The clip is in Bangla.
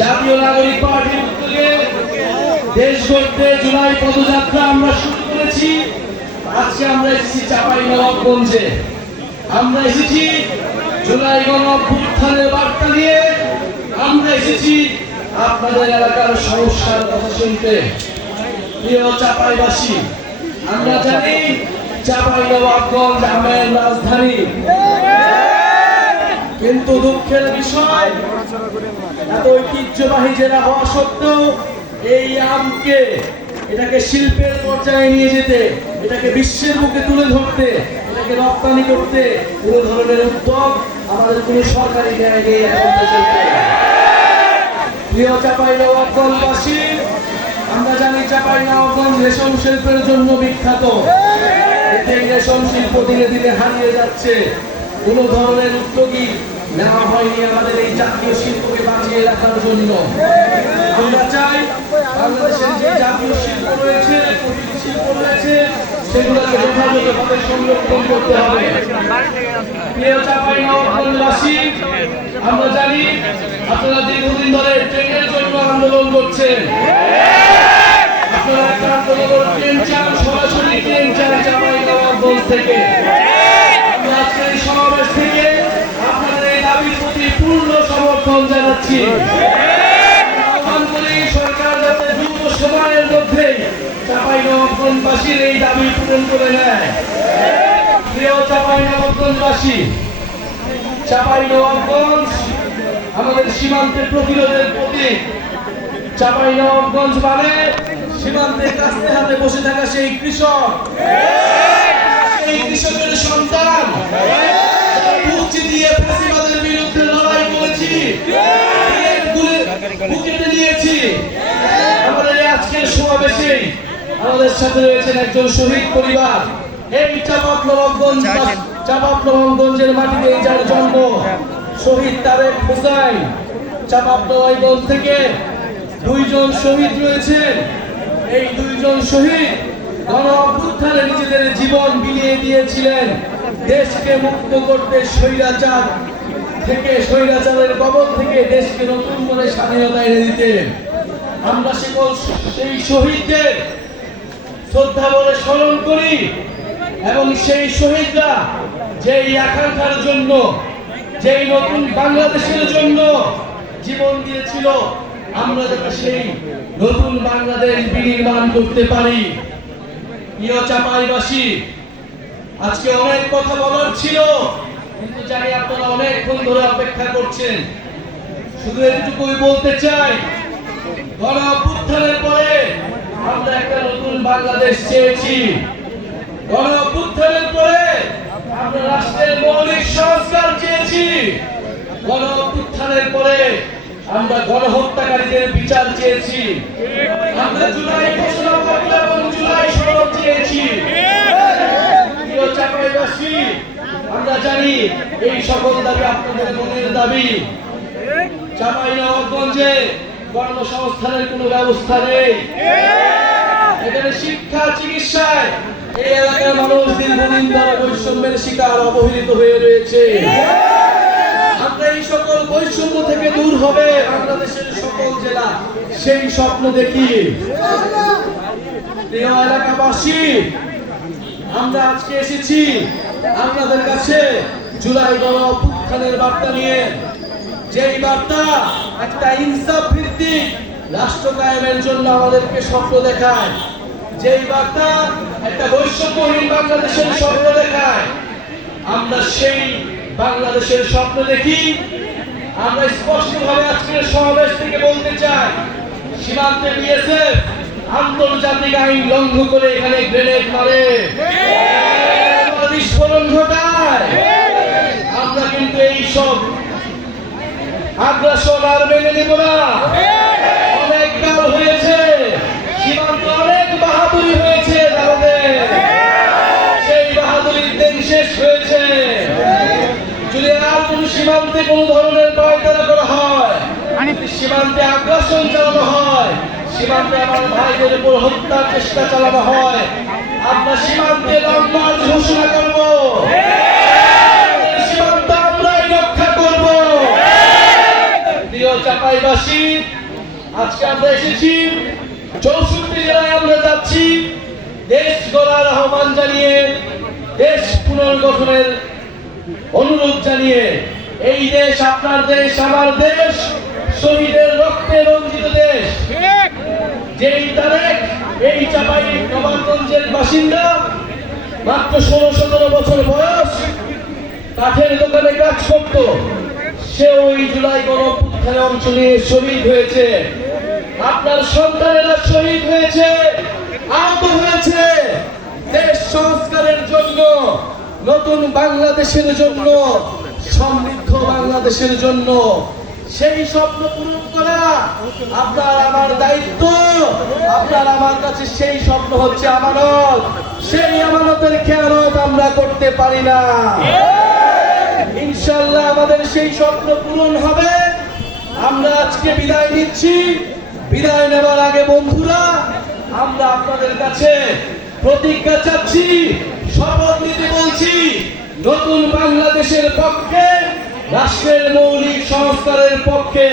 জাতীয় নাগরিক পার্টির উদ্যোগে দেশ গড়তে জুলাই পদযাত্রা আমরা শুরু করেছি। আজকে আমরা এসেছি চাপাই নবাবগঞ্জে আমরা এসেছি জুলাই গণ বার্তা নিয়ে আমরা এসেছি আপনাদের এলাকার সমস্যার কথা শুনতে। প্রিয় চাপাইবাসী, আমরা জানি চাপাই নবাবগঞ্জ আমের রাজধানী। কিন্তু দুঃখের বিষয়, এত ঐতিহ্যবাহী জেলা হওয়া সত্ত্বেও এই আমকে, এটাকে শিল্পের পর্যায়ে নিয়ে যেতে, এটাকে বিশ্বের বুকে তুলে ধরতে, এটাকে রপ্তানি করতে কোনো ধরনের উদ্যোগ আমাদের কোনো সরকারি পর্যন্ত। প্রিয় চাপাই আমরা জানি চাপাই রেশম শিল্পের জন্য বিখ্যাত এতে রেশম শিল্প দিনে দিনে হারিয়ে যাচ্ছে কোনো ধরনের উদ্যোগী নেওয়া হয়নি আমাদের এই জাতীয় শিল্পকে বাঁচিয়ে রাখার জন্য। আমরা চাই বাংলাদেশের যে জাতীয় শিল্প রয়েছে শিল্প রয়েছে, সেগুলোকে যথাযথভাবে সংরক্ষণ করতে হবে। জন্য আন্দোলন করছেন। আপনারা একটা ট্রেন চান সরাসরি ট্রেন চান থেকে আমরা আজকের এই সমাবেশ থেকে আপনাদের এই দাবির প্রতি পূর্ণ সমর্থন জানাচ্ছি। সরকার যাতে দ্রুত সময়ের মধ্যে চাপাই নবাবগঞ্জবাসীর এই দাবি পূরণ করে নেয়। প্রিয় চাপাই নবাবগঞ্জবাসী চাপাই নবাবগঞ্জ আমাদের সীমান্তের প্রতিরোধের প্রতীক। চাপাই নবাবগঞ্জ মানে সীমান্তের কাছে হাতে বসে থাকা সেই কৃষক। সেই কৃষকের সন্তান। আমাদের সাথে রয়েছেন একজন শহীদ পরিবার। এই চাপাপ নবাবগঞ্জ চাপাপ নবাবগঞ্জের মাটিতে যার জন্ম শহীদ তারেক হোসাইন চাপাপ নবাবগঞ্জ থেকে দুইজন শহীদ রয়েছেন। এই দুইজন শহীদ গণ অভ্যুত্থানে নিজেদের জীবন বিলিয়ে দিয়েছিলেন। দেশকে মুক্ত করতে স্বৈরাচার থেকে স্বৈরাচারের কবল থেকে দেশকে নতুন করে স্বাধীনতা এনে দিতে আমরা সকল সেই শহীদদের শ্রদ্ধা বলে স্মরণ করি। এবং সেই শহীদরা যেই আকাঙ্ক্ষার জন্য, যেই নতুন বাংলাদেশের জন্য জীবন দিয়েছিল, আমরা যাতে সেই নতুন বাংলাদেশ বিনির্মাণ করতে পারি। চাপাইবাসী, আজকে অনেক কথা বলার ছিল, কিন্তু জানি আপনারা অনেকক্ষণ ধরে অপেক্ষা করছেন। শুধু এটুকুই বলতে চাই গণ অভ্যুত্থানের পরে আমরা একটা নতুন বাংলাদেশ চেয়েছি। গণ পরে আমরা রাষ্ট্রের মৌলিক সংস্কার চেয়েছি। গণ পরে আমরা গণহত্যাকারীদের বিচার চেয়েছি। আমরা জুলাই ঘোষণাপত্র এবং জুলাই সনদ চেয়েছি। আমরা জানি এই সকল দাবি আপনাদের মনের দাবি। চাপাই নবাবগঞ্জে কর্মসংস্থানের কোনো ব্যবস্থা নেই। এখানে শিক্ষা, চিকিৎসায় এই এলাকার মানুষ দীর্ঘদিন ধরে বৈষম্যের শিকার, অবহেলিত হয়ে রয়েছে। আমরা এই সকল বৈষম্য থেকে দূর হবে বাংলাদেশের সকল জেলা। সেই স্বপ্ন দেখি। এলাকাবাসী, আমরা আজকে এসেছি আপনাদের কাছে জুলাই গণ অভ্যুত্থানের বার্তা নিয়ে। যেই বার্তা একটা ইনসাফ ভিত্তিক রাষ্ট্র কায়েমের জন্য আমাদেরকে স্বপ্ন দেখায়। যেই বার্তা একটা বৈষম্যহীন বাংলাদেশের স্বপ্ন দেখায়। আমরা সেই বাংলাদেশের স্বপ্ন দেখি। আমরা স্পষ্টভাবে আজকের সমাবেশ থেকে বলতে চাই সীমান্তে বিএসএফ আন্তর্জাতিক আইন লঙ্ঘন করে এখানে গ্রেনেড মারে। বিস্ফোরণ ঘটায় আমরা কিন্তু এই সব আগ্রাসন আর মেনে নেব না। অনেক কাল হয়েছে, সীমান্ত অনেক বাহাদুরি হয়েছে আমাদের সেই বাহাদুরির দিন শেষ হয়েছে। যদি আর কোন সীমান্তে কোন ধরনের পায়তারা করা হয়? সীমান্তে আগ্রাসন চালানো হয়। সীমান্তে আমার ভাইদের উপর হত্যার চেষ্টা চালানো হয়। আমরা সীমান্তে লং চাপাইবাসী আজকে আমরা এসেছি চৌষট্টি জেলায় আমরা যাচ্ছি। দেশ গড়ার আহ্বান জানিয়ে, দেশ পুনর্গঠনের অনুরোধ জানিয়ে, এই দেশ আপনার দেশ, আমার দেশ, শহীদের রক্তে রঞ্জিত দেশ। যেই তারেক, এই চাপাই নবাবগঞ্জের বাসিন্দা, মাত্র ষোলো সতেরো বছর বয়স, কাঠের দোকানে কাজ করত। সে ওই জুলাই গণপুত্থানে অংশ নিয়ে শহীদ হয়েছে। আপনার সন্তানেরা শহীদ হয়েছে, আহত হয়েছে। দেশ সংস্কারের জন্য, নতুন বাংলাদেশের জন্য, সমৃদ্ধ বাংলাদেশের জন্য। সেই স্বপ্ন পূরণ করা আপনার আমার দায়িত্ব, আপনার আমার কাছে সেই স্বপ্ন হচ্ছে আমানত। সেই আমানতের খেয়ানত আমরা করতে পারি না। ইনশাল্লাহ আমাদের সেই স্বপ্ন পূরণ হবে। আমরা আজকে বিদায় নিচ্ছি। বিদায় নেবার আগে বন্ধুরা, আমরা আপনাদের কাছে প্রতিজ্ঞা চাচ্ছি, শপথ নিতে বলছি, নতুন বাংলাদেশের পক্ষে, রাষ্ট্রের মৌলিক সংস্কারের পক্ষে।